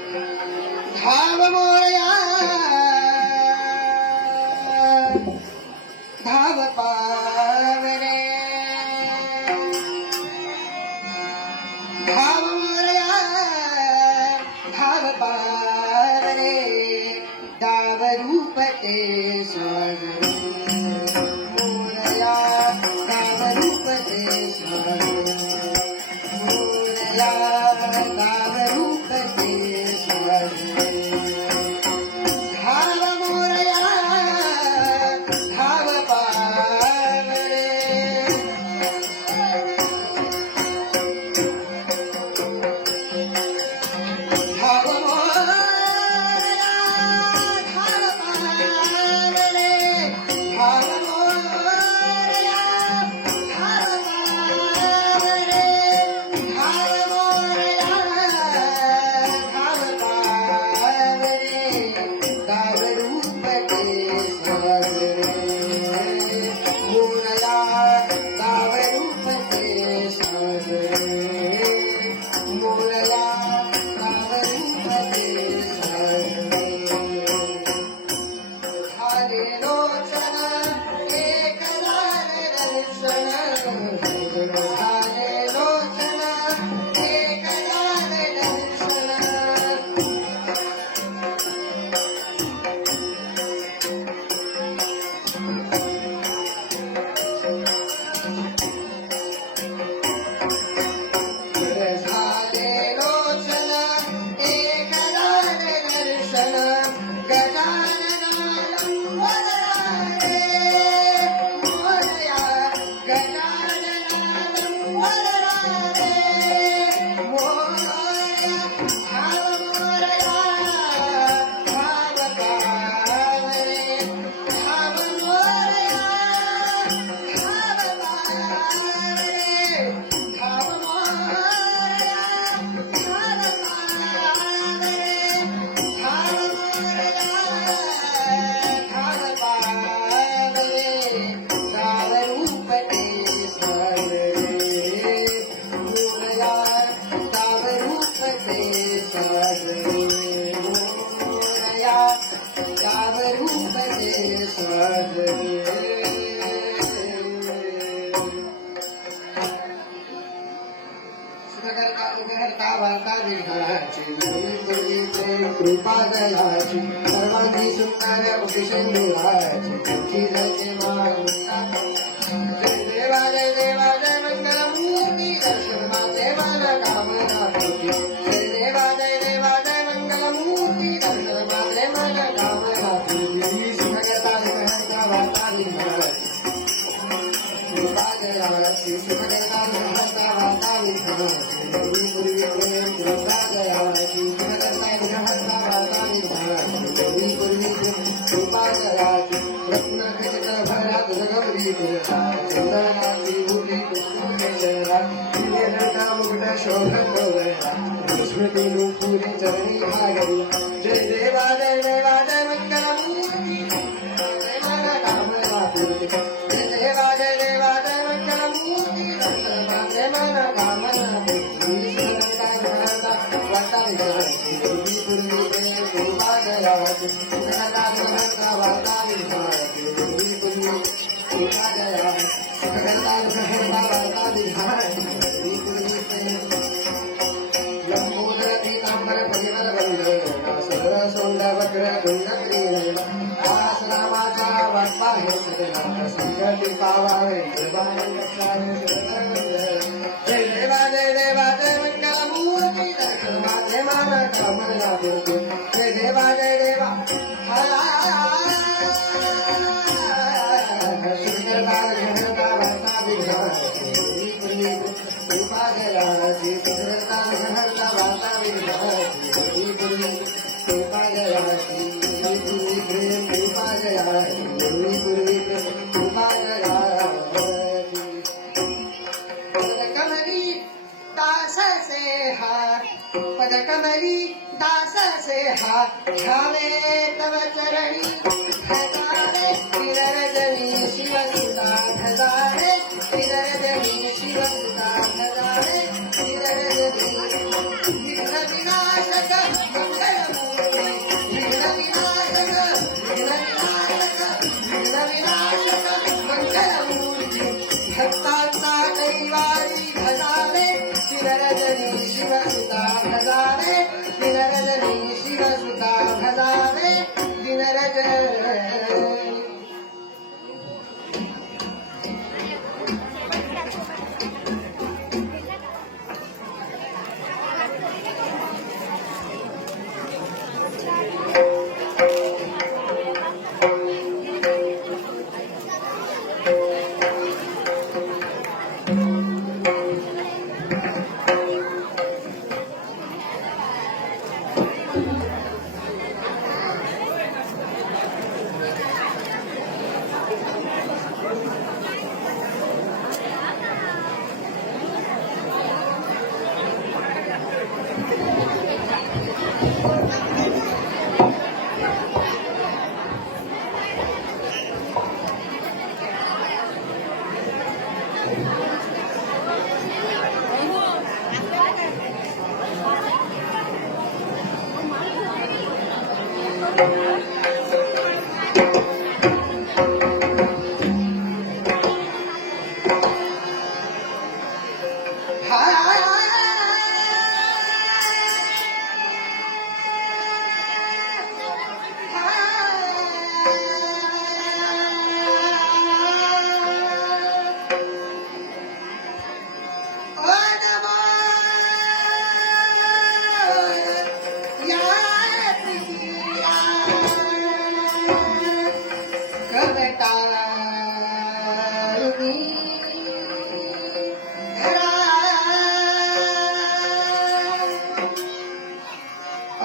धाव मोरया धाव पावरे धाव मोरया धाव पावरे दाव रूपते स्वर्ग मोरया दाव रूपते स्वर्ग मोरया दाव रूपते स्वर्ग धाव मोरया धाव पावरे धाव मोरया धाव पावरे धाव मोरया धाव पावरे धाव मोरया धाव पावरे दाव रूपते स्वर्ग मोरया दाव रूपते स्वर्ग मोरया दाव रूपते स्वर्ग झाले लोचन एकदार दर्शन झाले लोचन एकदार दर्शन झाले लोचन एकदार दर्शन गजाननानं वदनारे मोरया गजाननानं वदनारे मोरया धाव मोरया धाव पावरे धाव मोरया धाव पावरे धाव मोरया धाव पावरे धाव मोरया धाव पावरे दाव रूपते स्वर्ग मोरया दाव रूपते स्वर्ग मोरया दाव रूपते स्वर्ग सुखकर्ता दुःखहर्ता वार्ता दीर्घाची पूर्वीचे कृपा दयाची सर्वांगी सुंदर उपशंभुराची क्षीरचे मानता जय देवा जय देवा जय मंगलमूर्ती दर्शन माते मला कामना पूर्ती जय देवा जय मंगलमूर्ती दर्शन माते मला कामना पूर्ती सुखकर्ता दुःखहर्ता वार्ता दीर्घाची कृपा दयाची सुखकर्ता दुःखहर्ता वार्ता दीर्घाची पूर्वीचे कृपा दयाची सुखकर्ता दुःखहर्ता वार्ता दीर्घाची पूर्वीचे कृपा दयाची रत्नखचित भरा गौरी चंदनाची तुझे चरणी भागवी जय देवा जय देवा जय मंगलमूर्ती जय मन कामना पूर्ती जय देवा जय देवा जय मंगलमूर्ती जय मन कामना पूर्ती वार्ता विधाची पूर्वी पूर्वी जय कृपा दयाची सदा सहसा वार्ता विधाची पूर्वी पूर्वी कृपा दयाची सदा सहसा वार्ता विधाची पूर्वी पूर्वी लंबोदर पीतांबर परिमल वंदना सरळ सोंड वक्र गुंड क्रीडन दास रामाचा वाटपा हे सगळा संकटी पावावे कृपाने रक्षावे जय देवा जय देवा जय मंगलमूर्ती जय कृपा जय मान कामना पूर्ती जय देवा जय देवा सुंदरता घनता वार्ता विधाची कृपा दयाची सुंदरता घनता वार्ता विधाची कृपा दयाची कृपा दयाची कृपा दयाची कमली दास से हार पद कमली दास से हार ध्यावे तव चरणी धजारे विरजनी शिवसुता धजारे विरजनी शिवसुता धजारे विरजनी विघ्न विनाशक मंगलमूर्ती विघ्न विनाशक मंगलमूर्ती भक्तांचा कैवारी धजावे विरजनी शिवसुता भजावे विरजनी शिवसुता भजावे विरजनी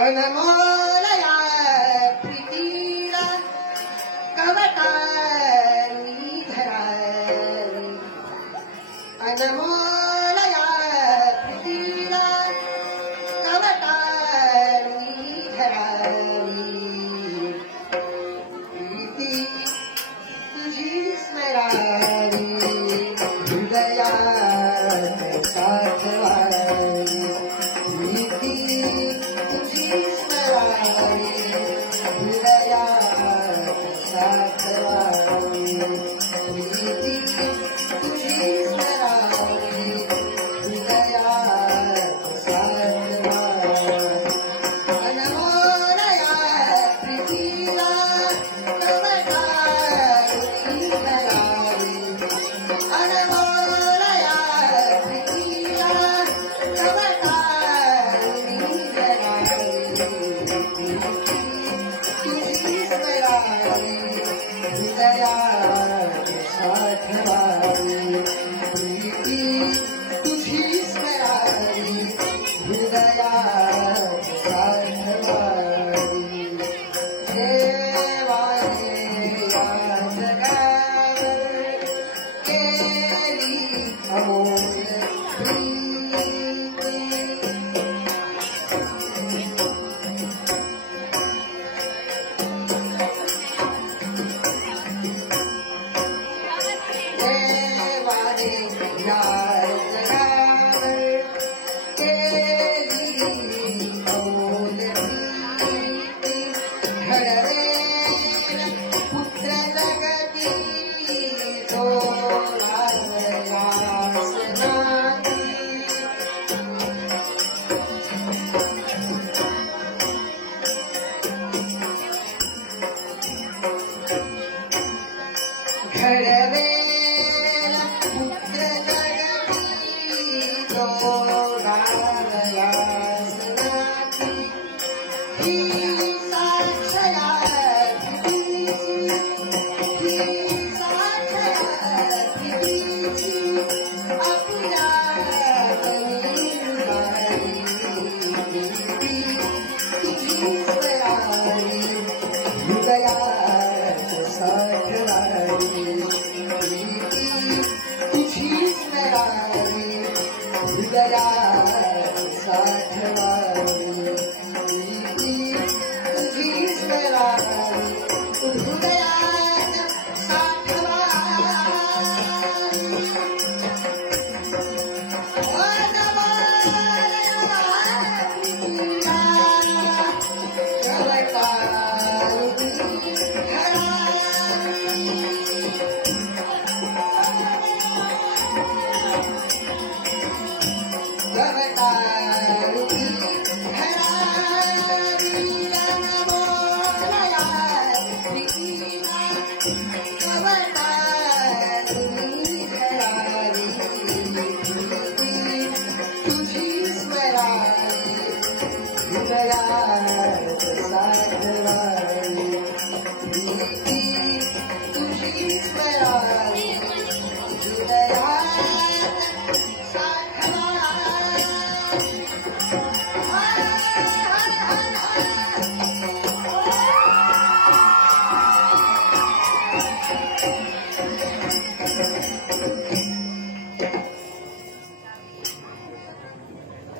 अनमोलया प्रीतीला कवटानी धरानी अनमोलया प्रीतीला कवटानी धरानी प्रीती तुझी स्मरानी हृदयात साठवानी प्रीती तुझी स्मरानी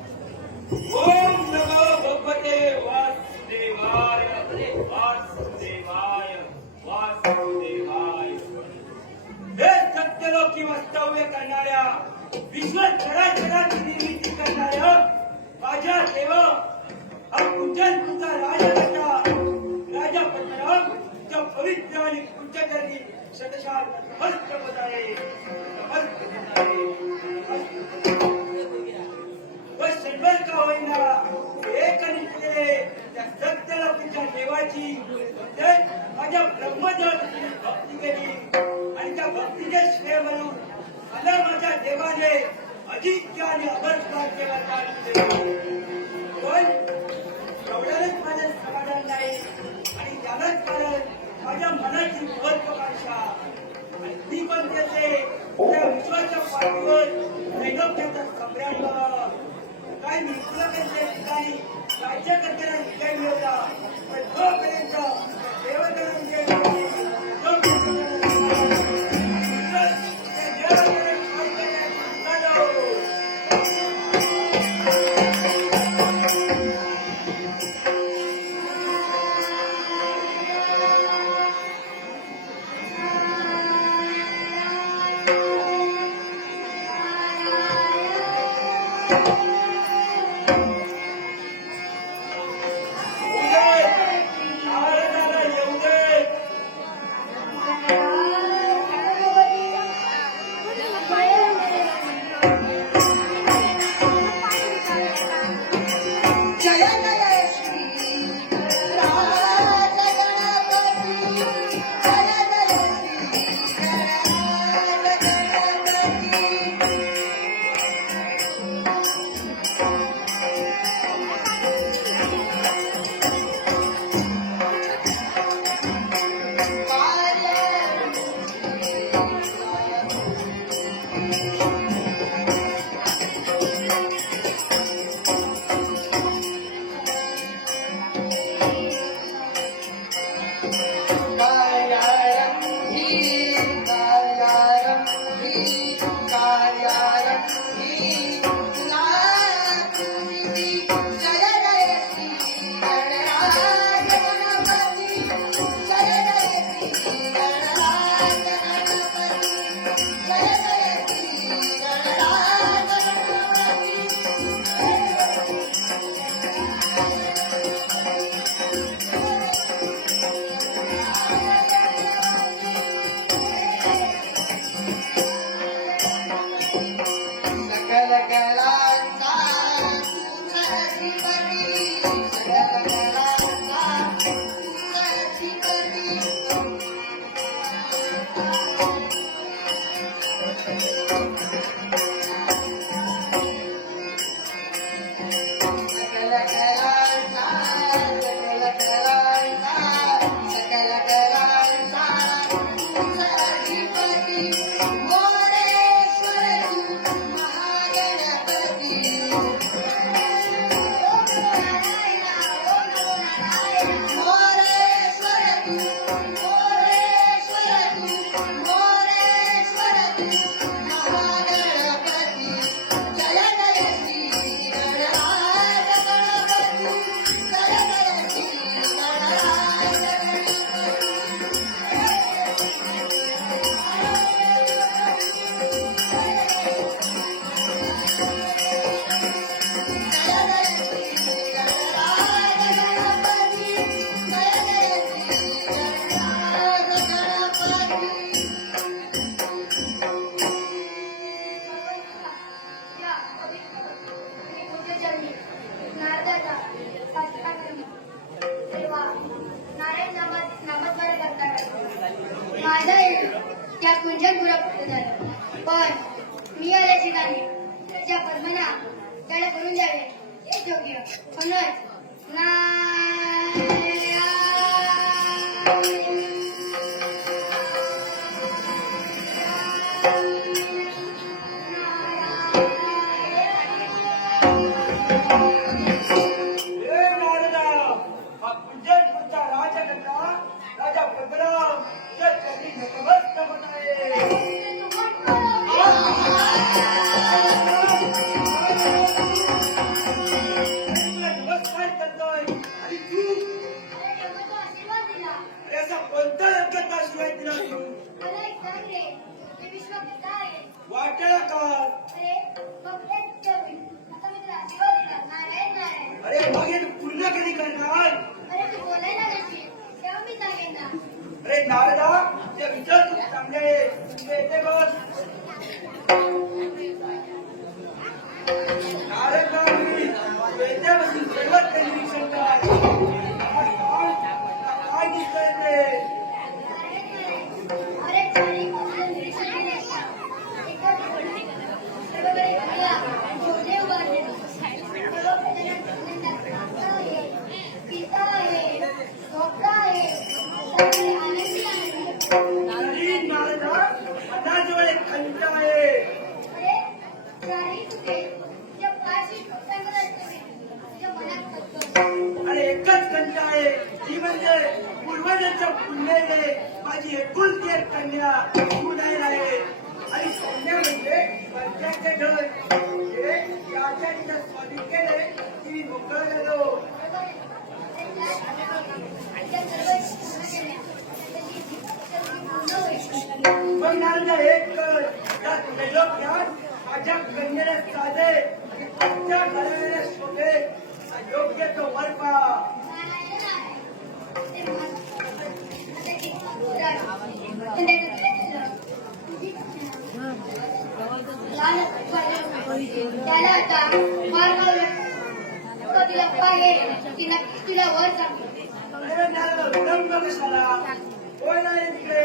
ओम नमो भगवते वासुदेवाय वासुदेवाय वासुदेवाय हे सत्यलोकी वास्तव्य करणाऱ्या विश्व चराचराची निर्मिती करणाऱ्या माझ्या देवा हा पूजन तुझा राजा पटणाच्या पवित्र आणि पूज्यचरणी शतशः नमस्कार बजाए शंभर का होईना एक आणि केले त्या सत्यलोकीच्या देवाची माझ्या ब्रह्मदेव भक्ती केली आणि त्या भक्तीचे श्रेय म्हणून मला माझ्या देवाने अधिक आणि अमरत्वार केला पण एवढ्यालाच माझे समाधान नाही आणि त्यालाच कारण माझ्या मनाची महत्वाकांक्षा आणि ती पण त्याचे त्या विश्वाच्या पाठीवर नैरोग्याचा सम्राट काय मित्रकांच्या ठिकाणी राज्यकर्त्यांना विजय मिळवला पण जोपर्यंत देवतांना त्यात कुंजन पुरं झालं. पण मी आल्याची गाणी त्या पद्मना त्याला करून द्यावे हेच योग्य. म्हणून हे नारदा, हा कुंजनपूरचा राजकन्या राजा पद्मनाभ तुझ्या चरणी नतमस्तक आहे. नमस्कार करतोय आणि तू आशीर्वाद दिला. अरे असा कोणता योग्यता शिवाय दिला तू मला एक सांग रे, ते विश्वकर्ता आहे. वाटायला का अरे फक्त एक होईल. आता मी तुला आशीर्वाद दिला. नारायण नारायण. अरे मग हे तू पूर्ण कधी करणार अरे तू बोलायला लागशील तेव्हा मी सांगेन ना. अरे नारदा ते विचार खूप चांगले आहे तुझे येते बघ नारदा मी येत्यापासून सर्वात काही निरीक्षण कर काय दिसतंय ते अरे चारी बाजूला निरीक्षण केले असता. एकाच बोलणे. सर्वकडे बघा. जोडे उभारले. सर्व प्रजनांत माता आहे, पिता आहे, झोपडा आहे. सर्वकडे आनंदी आहे. तरी नारदा मनाजवळ एक खंत आहे अरे चारी तुझे तुझ्या पायाशी टोचांवर असते. तुझ्या मनात फक्त आणि एकच खंत आहे ती म्हणजे पूर्वजांच्या पुण्याने माझी एकुलती एक कन्या सुनाई आहे आणि कन्या म्हणजे पंचाचे घर हे याच्या तिच्या स्वाधीन केले की मी मोकळा झालो बरोबर आहे. त्या सर्व पूर्ण केल्या. त्याची पूर्ण होईल. मग नारदा एक कर या त्रैलोक्यात माझ्या कन्याला साधे आणि तुमच्या घराला शोभे असा योग्य तो वर पा नारायण आहे. ते त्याची पण त्याचं केलं. त्याला आता फार तो तिला पाहे ती नक्कीच तिला वर सांगते. अरे नारदा विलंब कशाला कोण आहे तिकडे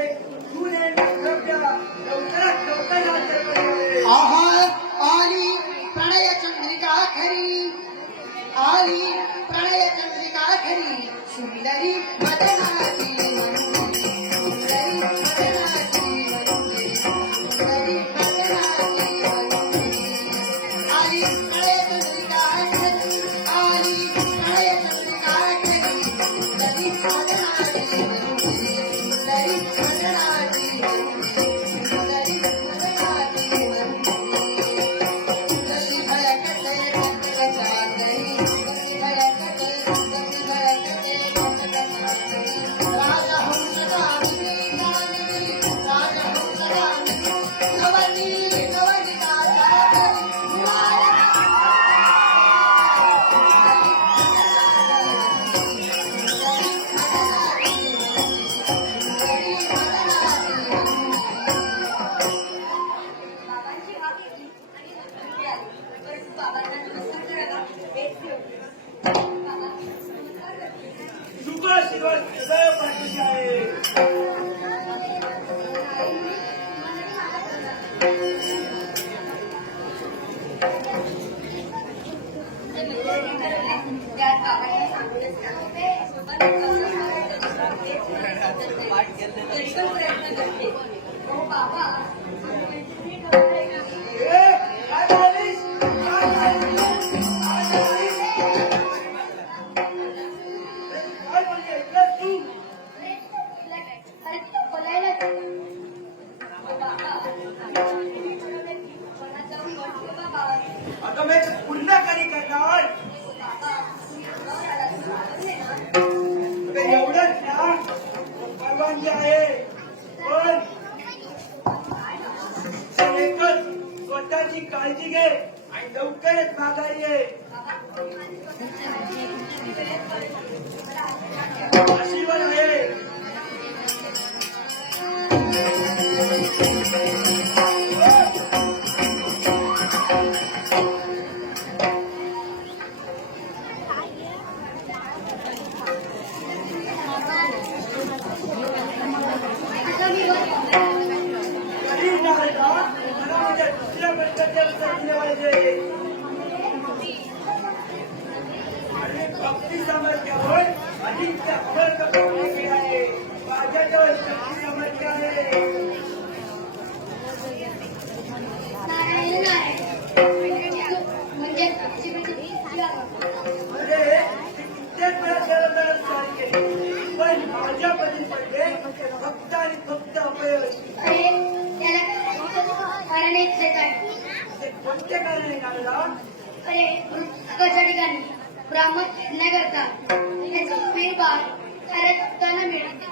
तू लवकरात लवकर राज्य आहा आली प्रणय चंद्रिका खरी आली प्रणय चंद्रिका खरी सुंदरी मदनाची मनोहरी सुंदरी मदनाची मनोहरी सुंदरी मदनाची मनोहरी आली प्रणय चंद्रिका खरी आली प्रणय चंद्रिका खरी सुंदरी मदनाची मनोहरी सुंदरी मदनाची मनोहरी सुंदरी मदनाची मनोहरी जशी भडकते चांदणी जशी भडकते राजा हंसराणी गाणी राजा हंसराणी नवनी नवनी बाबांची हाक घेतली आणि घरी आली. परंतु बाबांना नमस्कार करायला वेळ ठेवली. बाबा नमस्कार करते. शुभ आशीर्वाद सदैव पाठीशी आहे बाबा ए, काय झालीस? काय झालीस? काय झालीस? काय बोलली ऐकलंस तू अरे तिला बोलायला बाबा आता मी पुन्हा कधी करणार आता एवढंच ना परवानगी आहे पण एकच स्वतःची काळजी घे आणि लवकरच माघारी ये आशीर्वाद आहे आता मी वर कसे उत्तर पाहिजे आणि भक्ती सामर्थ्यावर अधिक अमर कपडे आहे माझ्याजवळ शक्ती सामर्थ्य आहे नारायण नारायण म्हणजे अरे कित्येक वेळा त्याला स्मरण केले पण माझ्या परीकडे फक्त आणि फक्त अपयश अरे त्याला कारण एक आहे ते कोणते कारण आहे नारदा अरे मृतकाच्या ठिकाणी ब्राह्मण यज्ञ करतात त्याची पीर बाळ त्यांना मिळते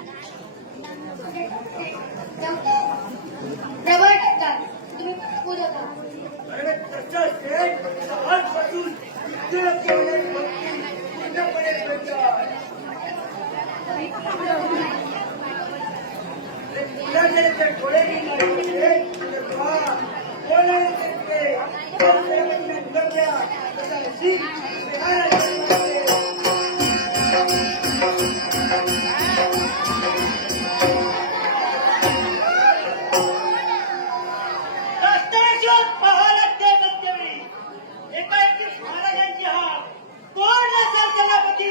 प्रबळ टाकतात तुम्ही पूजता अरे तसं असेल तर आजपासून विद्युत होण्याची भक्ती पूर्णपणे बंद आहे. अरे मुलांचे ते डोळे नाही कोणाला ते तसं अशी रस्त्यावर पाहायला ते रस्त्यावरी एकाएकी महाराजांची हाक कोण नसेल सेनापती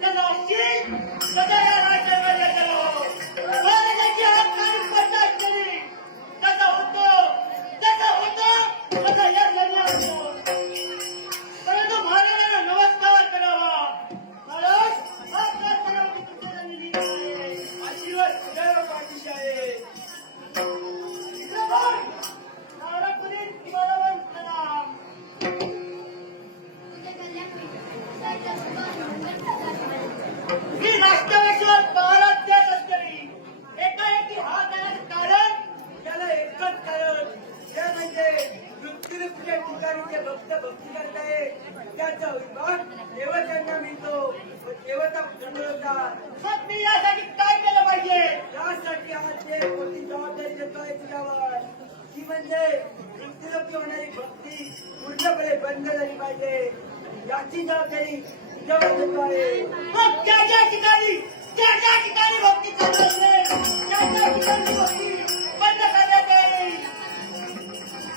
त्याला अशील सदा या राज्यामध्ये करावं महाराजांची हाक काढून पडतात तरी तसा होतो तसा या झाला होतो परंतु महाराजांना नमस्कार करावा महाराज हात करताना तुमच्या जमिनी आशीर्वाद सदैव पाठीशी आहे ही राष्ट्रवादीवर पहारात देत असताना एकाएकी हा देण्याचं कारण त्याला एकच कारण ते म्हणजे मृत्यूच्या ठिकाणी जे भक्त भक्ती करताय त्याचा अभिमान देवतांना मिळतो व देवता प्रसन्न होतात मग मी यासाठी काय केलं पाहिजे त्यासाठी आज ते मोठी जबाबदारी देतोय तुझ्यावर ती म्हणजे मृत्यूलोकी होणारी भक्ती पूर्णपणे बंद झाली पाहिजे याची जबाबदारी तुझ्यावर देतोय मग त्या ठिकाणी भक्ती चालू असेल त्या ठिकाणी भक्ती बंद करण्यात येईल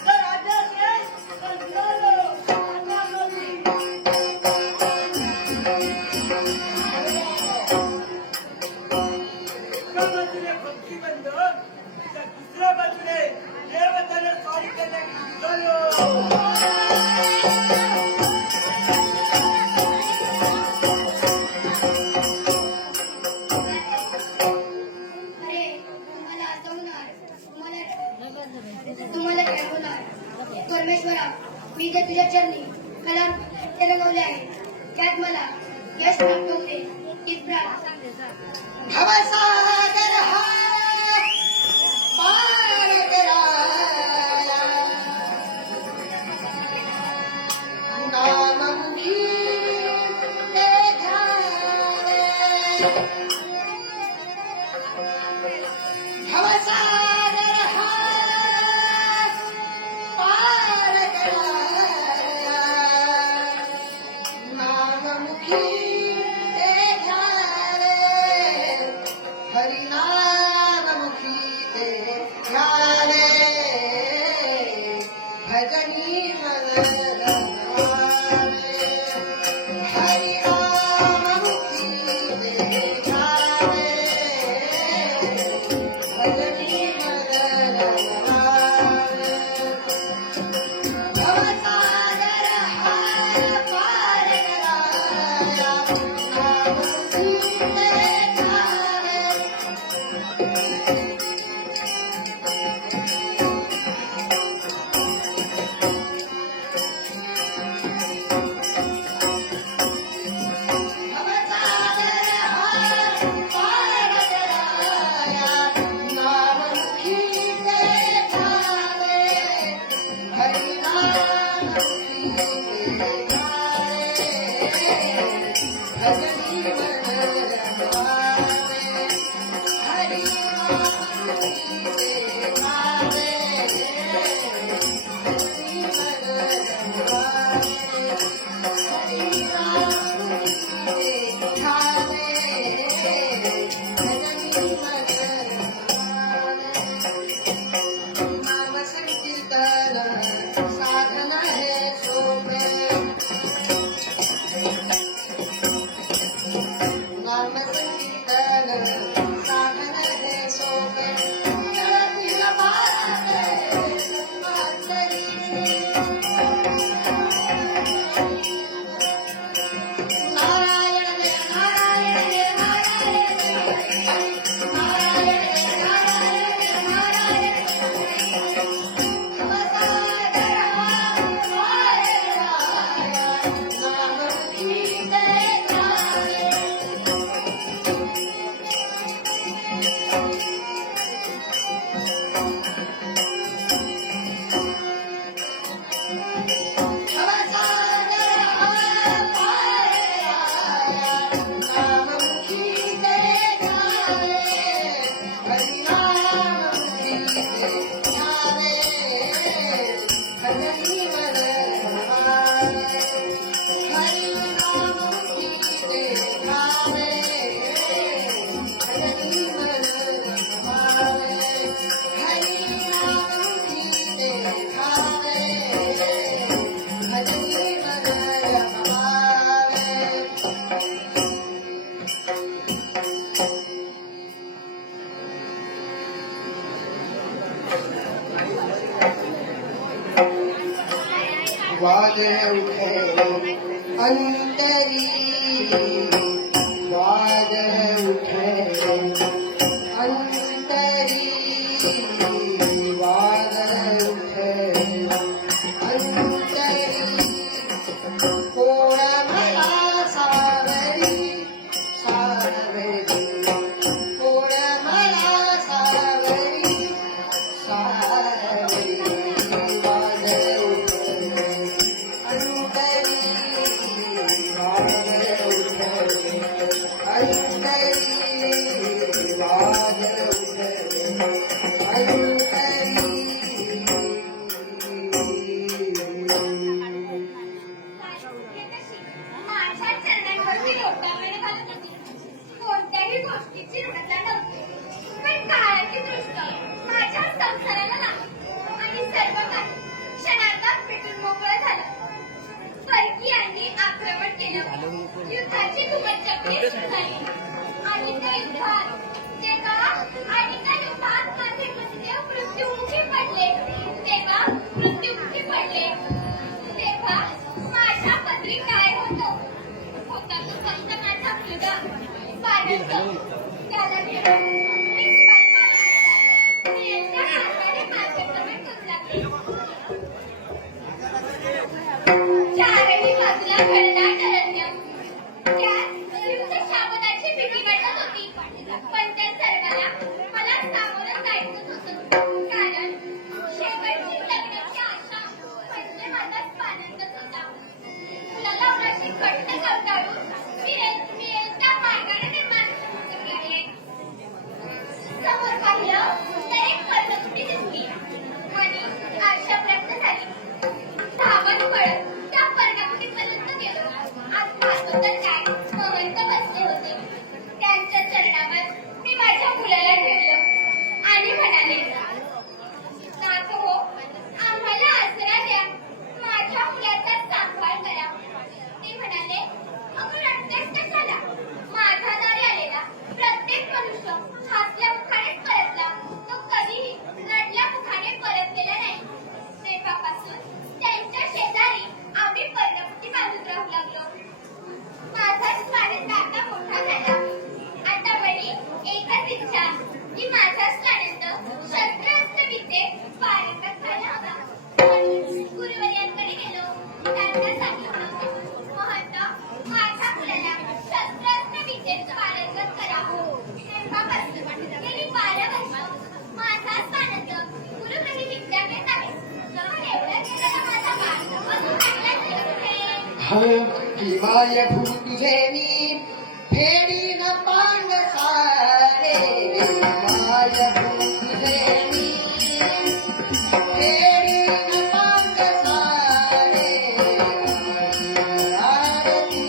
जर आज्ञा असेल तर झालं. एका बाजूने भक्ती बंद तर दुसऱ्या बाजूने देवताला स्वारी करण्याची चालू अरे तुम्हाला आठवणार तुम्हाला काय होणार परमेश्वरा मी जे तुझ्या चरणी कलाम रंगवले आहे त्यात मला यश प्राप्त होते हीच प्रार्थना भवसागर हा पार कराया नाममुखी ते ध्याने भवसागर हा पार कराया नाममुखी ते ध्याने हरिनाममुखी ते ध्याने भजनी मन रमाने हरिनाममुखी ते ध्याने भजनी मन रमाने भवसागर हार पार कराया नाममुखी ते ध्याने नाम संकीर्तन वादळ उठे अंतरी वादळ उठे अंतरी वादळ उठे अंतरी कोण मला सावरी सावरी कोण मला सावरी सावरी वादळ उठे अंतरी वादळ उठे अंतरी वादळ उठे माझ्या चरणांवरती लोटांगणे घालत होती. कोणत्याही गोष्टीची रजा नव्हती. पण काळाची दृष्ट माझ्या संसाराला लागली आणि सर्व काही क्षणार्धात पेटून मोकळं झालं. परकीयांनी आक्रमण केलं. युद्धाची धुमचक्री सुरू झाली. आणि त्या युद्धात माझे पतिदेव मृत्युमुखी पडले. तेव्हा माझ्या पदरी काय होतं तो फक्त माझा मुलगा पाण्याचं. त्याला घेऊन मी स्वर्गाला हाताने माझ्याजवळ टोचू लागले. चारही बाजूला घनदाट अरण्य. त्यात युद्ध शाबनाची भीती वाटत होती. पण त्या सर्वाला मला सामोरं जायचंच होतं. कारण शेवटची लग्नाची आशा म्हणजे माझा पाण्यातच होता. मुलाला उन्हाची घट्ट कवटाळून मिळेल त्या मार्गाने मी मार्ग आहे. समोर पाहिलं तर एक पर्वतुटी दिसली. मनी आशा प्राप्त झाली. धावत पळत त्या पर्वतुटीपर्यंत गेलो. आज पाहतो तर काय महंत बसले होते. त्यांच्या चरणावर मी माझ्या मुलाला ठेवलं आणि म्हणाले, नाथ हो, आम्हाला आसरा द्या. माझ्या मुलाचा सांभाळ करा. ते म्हणाले, अगं रडतेस कशाला? माझा दारी आलेला प्रत्येक मनुष्य हसल्या मुखाने परतला. तो कधीही रडल्या मुखाने परतलेला नाही. तेव्हापासून त्यांच्या शेजारी आम्ही पर्णकुटी बांधून राहू लागलो. माझा स्वानंद आता मोठा झाला. आता बरी एकच इच्छा की माझा स्वानंद शस्त्रास्त्र विद्येत पारंगत झाला होता. म्हणून गुरुवर्यांकडे गेलो. त्यांना सांगितलं, महंत, माझ्या मुलाला शस्त्रास्त्र विद्येत पारंगत करा. तेव्हापासून गेली 12 वर्ष माझा स्वानंद गुरुकडे विद्या घेत आहे. पण एवढं केलेला माझा बाळ अजून चांगला नाही कुठे. की माय तुझे मी फेडी न पांग सारे माय तुझे मी फेडी न पांग सारे आरती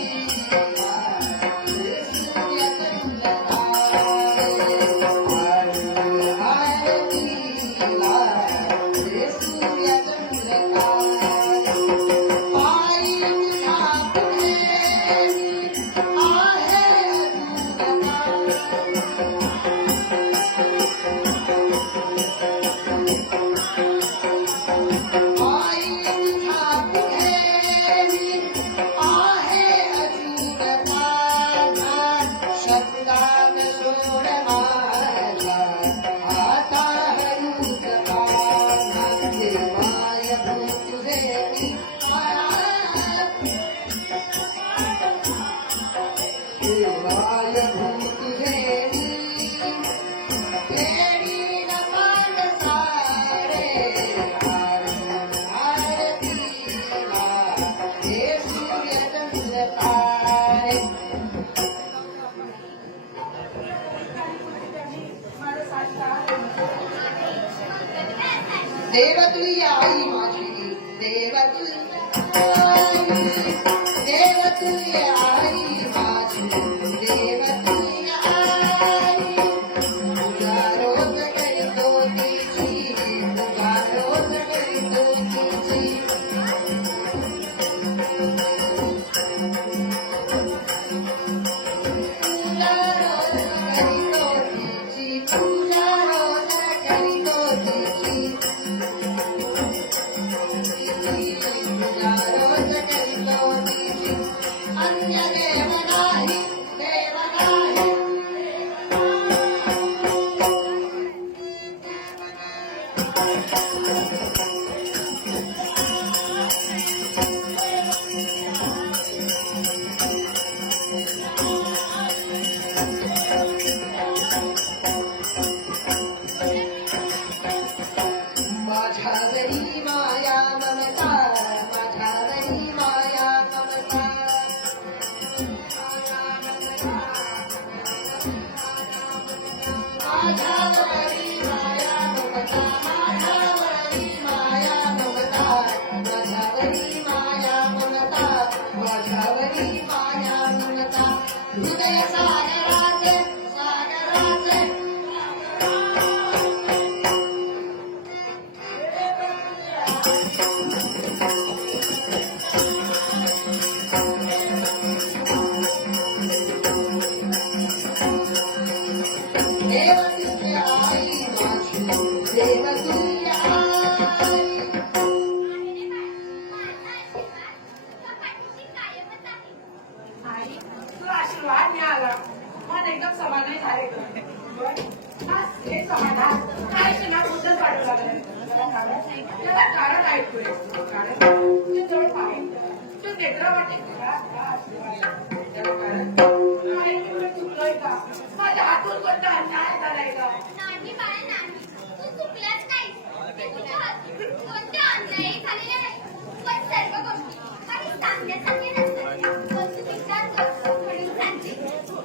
सूर्य देव तुझी आई माझी देव तुझी आई देव तुझी आई माझी देव तुझी आई तुझा रोज करतो तिची तुझा रोज करतो तिची तुझा रोज करतो तिची तुझा रोज करतो तिची हृदय सागराचे सागराचे देवतुल्य आई माझी देवतुल्य आई आई तुला आशीर्वाद मिळाला मन एकदम समाधानी झाले हे समाधान आईचे नाव मुद्दच वाटू लागलं त्याला कारण ऐकूय कारण तुझ्या जवळ पाहिजे तू नेत्रा वाटे आई तुला चुकलोय का माझ्या हातून कोणता अन्याय झालाय का नाही बाळा नाही तू चुकलाच नाही ते तुझ्या हातून कोणते अन्याय झालेले नाही पण सर्व गोष्टी काही सांगण्यासारखे नसतात पण तू विचार कर म्हणून सांगते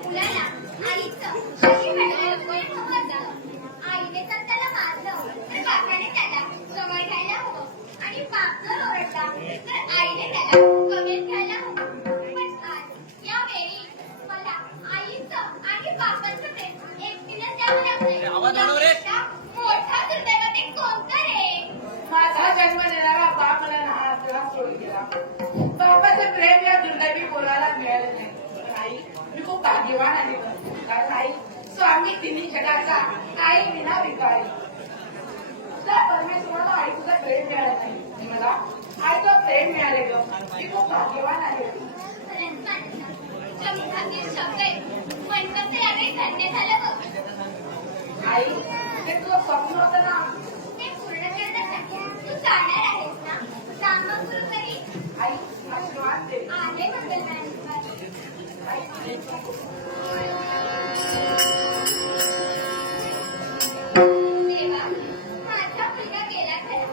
मुलाला आईचं कशी भेटायला प्रेम हवं असतं आईने तर त्याला मारलं तर बापाने त्याला जवळ घ्यायला हवं आणि बाप जर ओरडला तर आईने त्याला कमेत घ्यायला हवं पण आज यावेळी मला आईचं आणि बापाचं प्रेम एकटीने द्यावं लागतंय यापेक्षा मोठा दुर्दैव ते कोणतं रे माझा जन्म देणारा बाप मला लहान सोडून गेला बापाचं प्रेम या दुर्दैवी पोराला मिळालं नाही पण आई मी खूप भाग्यवान आहे कारण आई स्वामी तिन्ही जगाचा आई विना विकारी त्या परमेश्वराला आई तुझं प्रेम मिळालं नाही आणि मला आईचं प्रेम मिळाले ग मी खूप भाग्यवान आहे तुझ्या मुखातील शब्द म्हणतात ते यावेळी धन्य झालं बघ आई ते तुझं स्वप्न होतं ना ते पूर्ण करण्यासाठी तू जाणार आहेस ना सांग मग गुरुकरी आई आशीर्वाद दे आले मंगलवारी देवा माझा मुलगा गेला खरा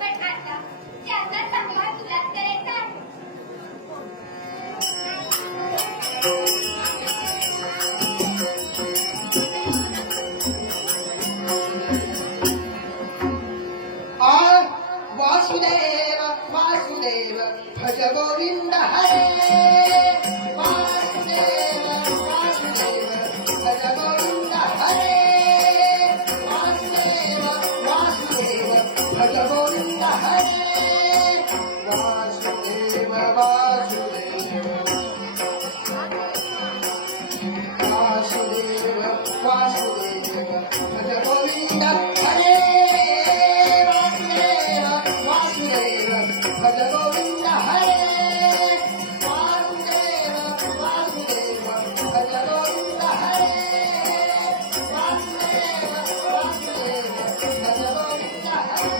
पण आता त्याचा सांभाळ तुलाच करायचा आहे वासुदेव वासुदेव भज गोविंद हरे वासुदेव वासुदेव भज गोविंद हरे वासुदेव वासुदेव भज गोविंद हरे वासुदेव वासुदेव वासुदेव वासुदेव भज गोविंद हरे वासुदेव भज गोविंद हरे वासुदेव वासुदेव भज गोविंद हरे वासुदेव वासुदेव भज गोविंद हरे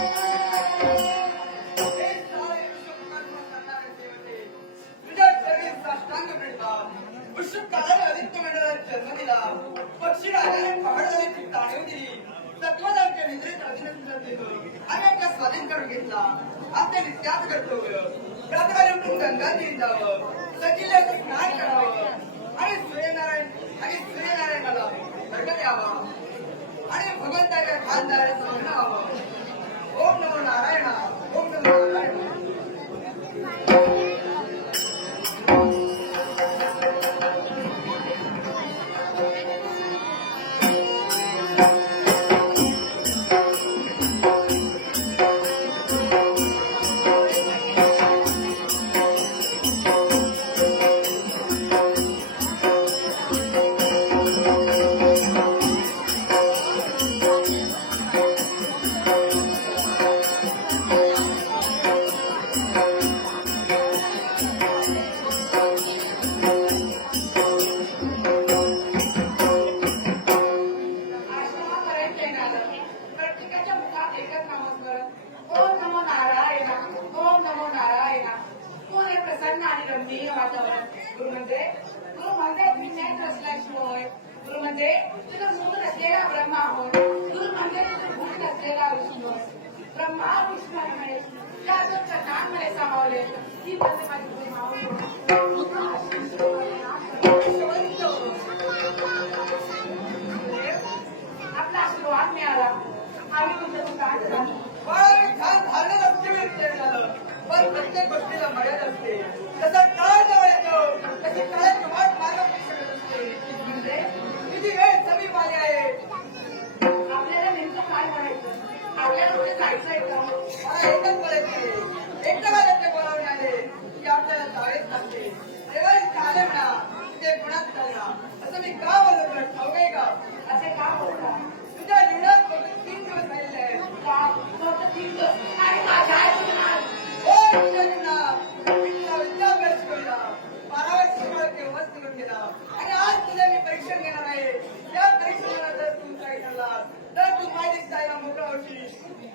हे सारे विश्वकर्म करणारे देवते तुझ्या चरणी साष्टांग मिळतात विश्वकाळाने आदित्य मंडळात जन्म दिला पक्षी राजाने पहाडदारीची ताणीव दिली तत्वदांच्या निद्रेत अभिनंदन दिलं अनेक स्वाधीन करून घेतला आपल्या नित्यात कर्तव्य प्रातकाळी उठून गंगा तीरी जावं सकिल्याचं स्नान करावं आणि सूर्यनारायणाला अर्घ्य द्यावा आणि भगवंताच्या खानदारात समजावं ओम नमो नारायण ओम नमो नारायण आश्रमापर्यंत येणारं प्रत्येकाच्या मुखात एकच नामस्मरण ओम नमो नारायण ओम नमो नारायण कोण हे प्रसन्न आणि रमणीय वातावरण गुरु म्हणजे विज्ञान रचल्याशी होय गुरु म्हणजे तुझं मूळ नसलेला ब्रह्मा होय गुरु म्हणजे तुझं भूत नसलेला विष्णू होय ब्रह्मा विष्णू आणि महेश त्या तुमच्या नाममध्ये सामावले ही म्हणजे माझी गुरु आपला आशीर्वाद मिळाला आम्ही तुमचं काय झालं पण छान झालं नसते विचार झालं पण प्रत्येक गोष्टीला मर्यादा असते जसं काळ जवळ येतो तशी काळाची वाट मार्ग जायचंय का? मला एकच बोलायचे एकटं ते बोलावून आले की आपल्याला जावेच लागते तेव्हा झाले म्हणा ते गुणात झाला असं मी का बोलत तुला ठाऊक आहे का असे का बोलता? तुझ्या जीवनात फक्त 3 दिवस राहिलेले आहेत का? फक्त 3 दिवस. आणि माझ्या आयुष्यात हो तुझ्या जीवनात मी तुला विद्याभ्यास केला 12व्या शिकवत तेव्हाच निघून गेला आणि आज तुला मी परीक्षा घेणार आहे त्या परीक्षेला जर तू उत्तराई ठरलास तर तू माझी जायला मोकळा होशील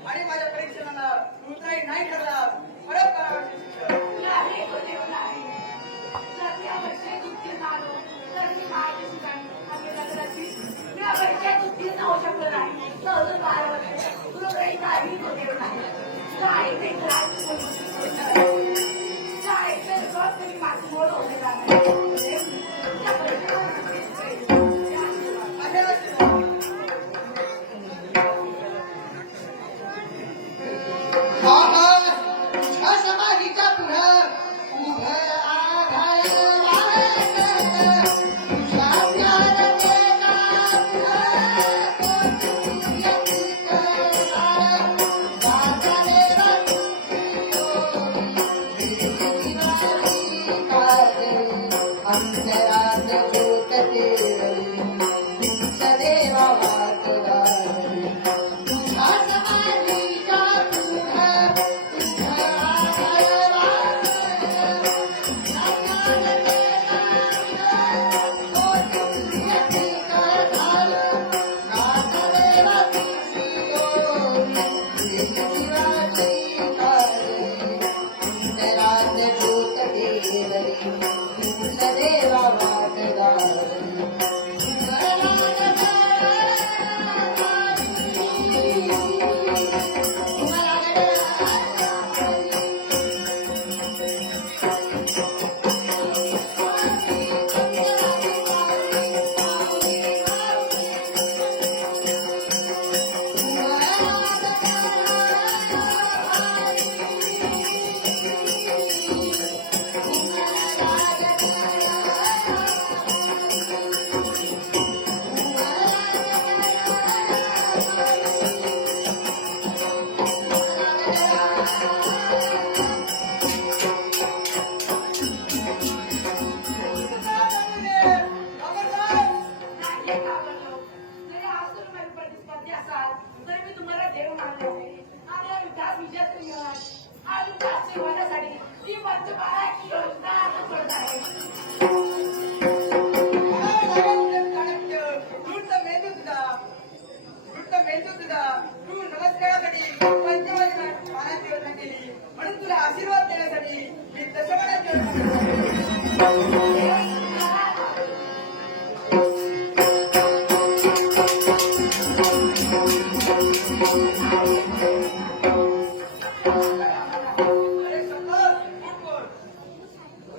आणि माझ्या परीक्षेला तू उत्तराई नाही ठरलास परत 12व्या शिक्षण नाही गुरुदेव नाही. जर मी या परीक्षेत उत्तीर्ण आलो तर मी माझ्या ठिकाणी आपल्या लग्नाची मी या परीक्षेत उत्तीर्ण होऊ शकलो नाही तर अजून 12 वर्ष तुला काही नाही गुरुदेव नाही. शाळेचे क्लास शाळेचे रोज तरी माझी मोड होते जाणार. त्या परीक्षेला माझ्या आशीर्वाद. तुझ्या समाधीच्या पुढं उभं आभाळ वाहत. तुझ्या प्यारलेला अंतरात ज्योत तेवली तुझ देवा वाटवारी तुझ्या समाधीच्या पुढं उभं आभाळ देवा वाटदारी नाही घाबरलो. जरी आज तुम्ही माझी प्रतिस्पर्धी असाल तरी मी तुम्हाला देव मानले होते आणि हा विकास विजयात मिळणार हा विकास होण्यासाठी ही पंचबाळाची योजना आता करत आहे. तू नमस्कारासाठी पंचवाची पाण्याची योजना केली म्हणून तुला आशीर्वाद देण्यासाठी मी दशमनाची योजना केली. अरे संतोष, खूप बोल.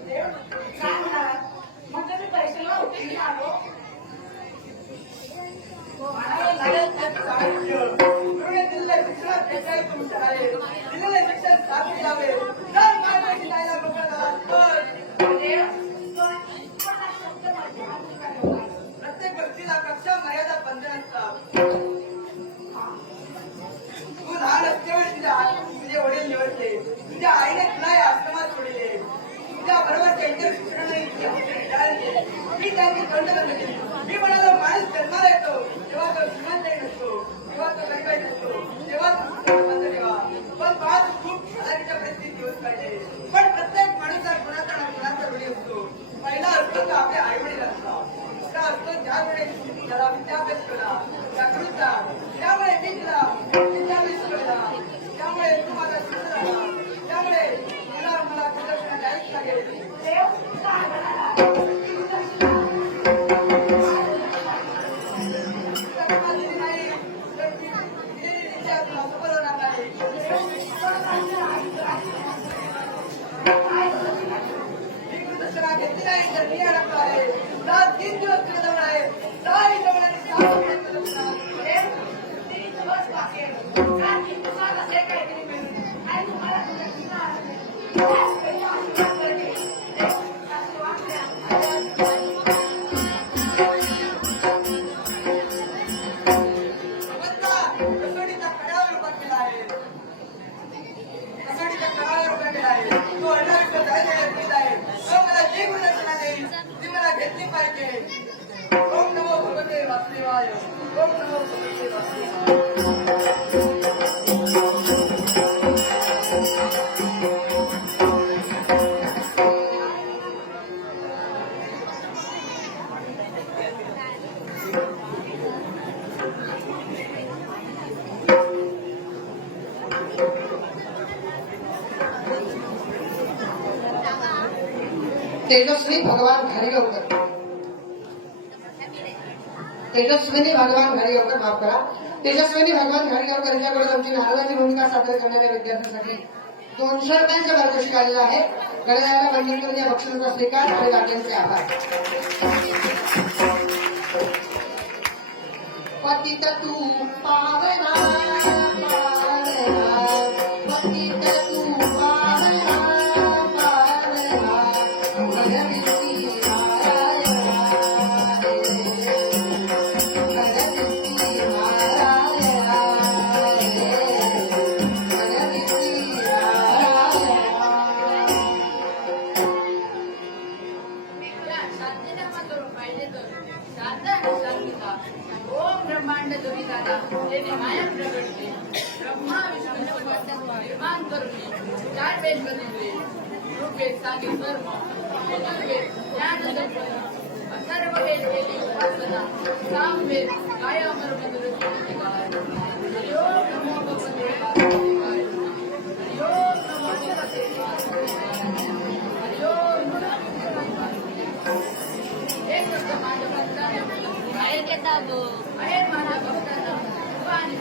देव काय म्हणाला? म्हणजे मी परीक्षेला उत्तीर्ण आलो. म्हणावं लागेल त्याचं साहित्य. गुरुने दिलेले शिक्षण त्याच्याही तुमच्या आहे. दिलेले शिक्षण साधून द्यावे. जर मार्गाशी जायला मोकळा झाला तर देव पण हा शब्द माझ्या हाती काय होता? प्रत्येक व्यक्तीला कक्षा मर्यादा बंधन असतात. तू लहान असतेवेळी तुझे वडील निवडले. तुझ्या आईने तुला या आश्रमात सोडले. तुझ्या बरोबरच्या इतर शिक्षणाने मी त्यांची बंधनं केली. मी म्हणालो माणूस जन्माला येतो तेव्हा तो श्रीमंतही नसतो तेव्हा तो गरीबही नसतो तेव्हा तो श्रीमंत ठेवा. पण बाळ खूप साधारीच्या परिस्थितीत दिवस पाहिजे. पण प्रत्येक माणूस हा गुणाचा ना गुणाचा वडील असतो. पहिला असतो तो आपल्या आई वडील असतात. दुसरा असतो ज्या वेळेस त्याला विद्याभ्यास केला जागृत झाला. त्यामुळे मी तुला विद्याभ्यास केला. त्यामुळे तू माझा शिष्य झाला. त्यामुळे तुला मला प्रदर्शन द्यायच लागेल. देव काय म्हणाला? दिली नाही तर ती दिलेली विद्या तुला सफल होणार नाही. मी प्रदर्शना घेतली नाही तर मी अडकलो आहे. 3 दिवस तुझ्या जवळ आहे. 6 जवळ आणि 6 प्रदर्शना देव 3 दिवस बाकी आहे. कारण की तुम्हाला असे काहीतरी मिळून आणि तुम्हाला तुझ्या जीवनात आशीर्वाद करते. देव आशीर्वाद द्या. वासुदेवाय ओम नमो भगवते वासुदेवाय तेजस्वी भगवान हरिगवकर तेजस्विनी भगवान हरिगवकर माफ करा तेजस्विनी भगवान हरिगवकर यांच्याकडे आमची नारदाची भूमिका सादर करणाऱ्या विद्यार्थ्यांसाठी 200 रुपयांचं पारितोषिक आलेलं आहे. गणरायाला मंजूर करून या बक्षिसाचा स्वीकार आणि लाटण्याचे आभार. पतित तू पावना पावना पतित तू पावना पावना भगवती नारायणा भगवती नारायणा भगवती नारायणा ओम ब्रह्मांड दुरिताला तेने माया प्रगटली ब्रह्मा विष्णू निर्माण करून चार वेद बदलले ऋग्वेद सांगे कर्म यजुर्वेद ज्ञान दर्शन अथर्व वेद केली उपासना सामवेद काय अमर मंत्र हरि ओम नमो भगवते वासुदेवाय हरि ओम नमो भगवते वासुदेवाय हरि ओम नमो भगवते वासुदेवाय एक शब्द माझ्या भक्ताने आहे माझ्या भक्तांना कृपा आणि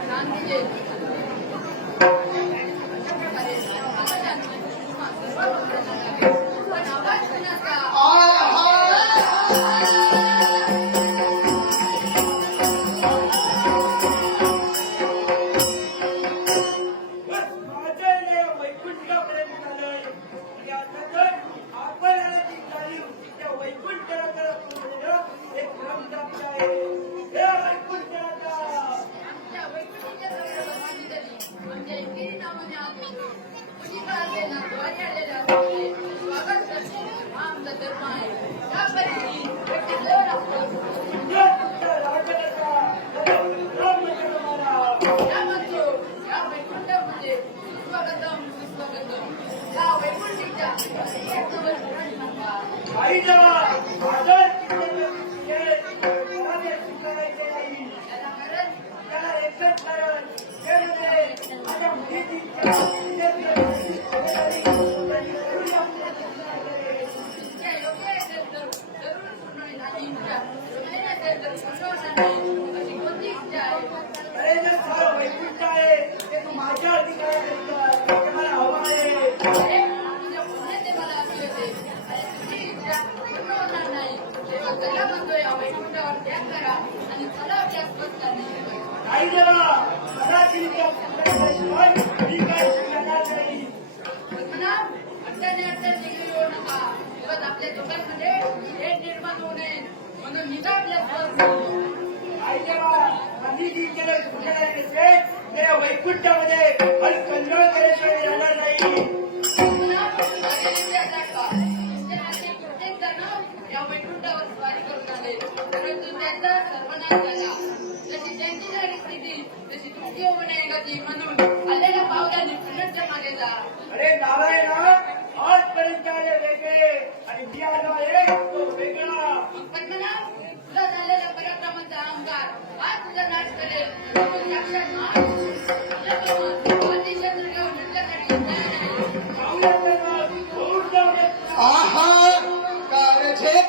शांती पण आवाज कोणाचा माझे वैकुंठापर्यंत आलंय आणि आता तर आपल्याला ती जाणीव त्या वैकुंठाला एक ब्रह्मचारी आहे हे वैकुंठाचा आमच्या वैकुंठाच्या जवळ माझी देवी आमच्या एकेरी नावाने आलो पूजिका आलेला द्वारी आलेला असले स्वागत करते हा आमचा धर्म आहे त्या परिस्थिती व्यक्ती जवळ असतो तुमच्या राजाचा ब्रह्मचारी या म्हणतो या वैकुंठामध्ये सुस्वागतम सुस्वागतम या वैकुंठीच्या एक दिवस पुराण सांगा काही जेव्हा आदर स्वीकारायचे नाही त्याला कारण त्याला एकच कारण ते म्हणजे माझ्या मुलीची इच्छा तुमच्या योग्य असेल तर जरूर पूर्ण होईल आणि इच्छा योग्य नसेल तर पूर्ण होणार नाही अशी कोणती इच्छा आहे अरे जे सारं वैकुंठ आहे ते तू माझ्या अधिकारात येतं. ते मला हवं आहे तुझ्या बोलण्याचे मला असे होते आणि तुझी इच्छा पूर्ण होणार नाही तेव्हा त्याला म्हणतो या वैकुंठावर त्याग करा आणि चला अभ्यास करताना काही जेव्हा मराठीच्या पुस्तकाशिवाय मी काही शिकणार नाही पद्मनाभ अड्ड्याने अड्ड्यात डिग्री होऊ नका तेव्हा आपल्या दोघांमध्ये हे निर्माण होऊ नये म्हणून निदा अभ्यास करतो काही जेव्हा गांधीजींकडे शिकणार येते ते वैकुंठामध्ये कन्नड केल्याशिवाय येणार नाही या वैकुंठावर स्वारी करून आले परंतु त्यांचा सर्वनाश झाला जशी त्यांची झाली स्थिती तशी तुमची होऊ नये गती म्हणून आलेल्या पावलाने पुनर्जन्मा घेतला अरे नारायण आजपर्यंत आले वेगळे आणि मी आलो आहे तो वेगळा मग पद्मनाभ तुला झालेल्या पराक्रमाचा अहंकार आज तुझा नाश करेल म्हणून साक्षात आदिशस्त्र घेऊन युद्धासाठी तयार आहे जाऊया तर मग, दूर जाऊया. आहा काळजे